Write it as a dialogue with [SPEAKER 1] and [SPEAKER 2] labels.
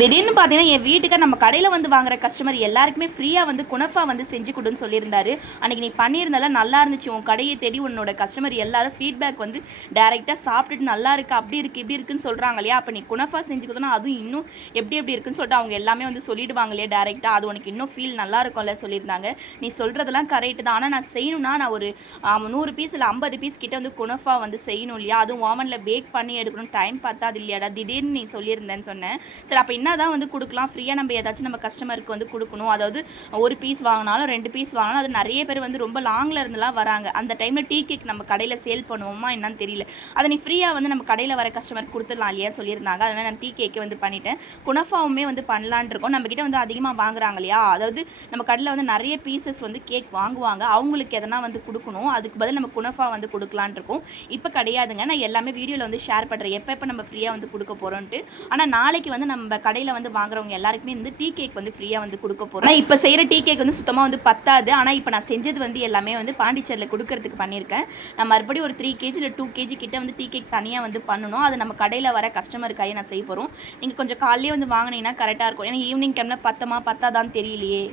[SPEAKER 1] திடீர்னு பார்த்தீங்கன்னா என் வீட்டுக்கு நம்ம கடையில் வந்து வாங்குற கஸ்டமர் எல்லாருக்குமே ஃப்ரீயாக வந்து குணஃபா வந்து செஞ்சு கொடுன்னு சொல்லியிருந்தாரு. அன்றைக்கி நீ பண்ணியிருந்தால நல்லா இருந்துச்சு. உன் கடையை தேடி உன்னோட கஸ்டமர் எல்லாரும் ஃபீட்பேக் வந்து டேரெக்டாக சாப்பிட்டுட்டு நல்லா இருக்கு அப்படி இருக்கு இப்படி இருக்குன்னு சொல்கிறாங்க இல்லையா? அப்போ நீ குணஃபா செஞ்சு கொடுத்தனா அதுவும் இன்னும் எப்படி எப்படி இருக்குன்னு சொல்லிட்டு அவங்க எல்லாமே வந்து சொல்லிடுவாங்க இல்லையா டேரெக்டாக அது உனக்கு இன்னும் ஃபீல் நல்லா இருக்கும்ல சொல்லியிருந்தாங்க. நீ சொல்கிறதெல்லாம் கரெக்டு தான். ஆனால் நான் செய்யணும்னா நான் ஒரு நூறு பீஸ் இல்லை ஐம்பது பீஸ் கிட்ட வந்து குணஃபா வந்து செய்யணும் இல்லையா? அதுவும் ஓவனில் பேக் பண்ணி எடுக்கணும் டைம் பார்த்தா அது இல்லையாடா? திடீர்னு நீ சொல்லியிருந்தேன்னு சொன்னேன். சரி அப்போ இன்னும் என்ன தான் வந்து கொடுக்கலாம். ஃப்ரீயாக நம்ம ஏதாச்சும் நம்ம கஸ்டமருக்கு வந்து கொடுக்கணும். அதாவது ஒரு பீஸ் வாங்கினாலும் ரெண்டு பீஸ் வாங்கினாலும் அது நிறைய பேர் வந்து ரொம்ப லாங்கில் இருந்தெல்லாம் வராங்க. அந்த டைமில் டீ கேக் நம்ம கடையில் சேல் பண்ணுவோமா என்னன்னு தெரியல. அதை நீ ஃப்ரீயாக வந்து நம்ம கடையில் வர கஸ்டமர் கொடுத்துடலாம் இல்லையா சொல்லியிருந்தாங்க. அதனால் நான் டீ கேக்கே வந்து பண்ணிட்டேன். குணஃபாவுமே வந்து பண்ணலான் இருக்கோம். நம்மக்கிட்ட வந்து அதிகமாக வாங்குறாங்க இல்லையா? அதாவது நம்ம கடையில் வந்து நிறைய பீசஸ் வந்து கேக் வாங்குவாங்க. அவங்களுக்கு எதனா வந்து கொடுக்கணும். அதுக்கு பதில் நம்ம குணஃபா வந்து கொடுக்கலான் இருக்கோம். இப்போ கிடையாதுங்க. நான் எல்லாமே வீடியோவில் வந்து ஷேர் பண்ணுறேன் எப்போ எப்போ நம்ம ஃப்ரீயாக வந்து கொடுக்க போகிறோன்ட்டு ஆனால் நாளைக்கு வந்து நம்ம கடையில் வந்து வாங்குறவங்க எல்லாருக்குமே வந்து டீ கேக் வந்து ஃப்ரீயாக வந்து கொடுக்க போகிறோம் இப்போ செய்கிற டீ கேக் வந்து சுத்தமாக வந்து பத்தாது. ஆனால் இப்போ நான் செஞ்சது வந்து எல்லாமே வந்து பாண்டிச்சேரியில் கொடுக்கறதுக்கு பண்ணியிருக்கேன். நான் மறுபடியும் ஒரு த்ரீ கேஜி இல்லை டூ கேஜி கிட்ட வந்து டீ கேக் தனியாக வந்து பண்ணணும். அது நம்ம கடையில் வர கஸ்டமருக்காக நான் செய்ய போகிறோம் நீங்கள் கொஞ்சம் காலையிலே வந்து வாங்கினீங்கன்னா கரெக்டாக இருக்கும். ஏன்னா ஈவினிங் டைமில் பத்தமா பத்தாதான்னு தெரியலையே.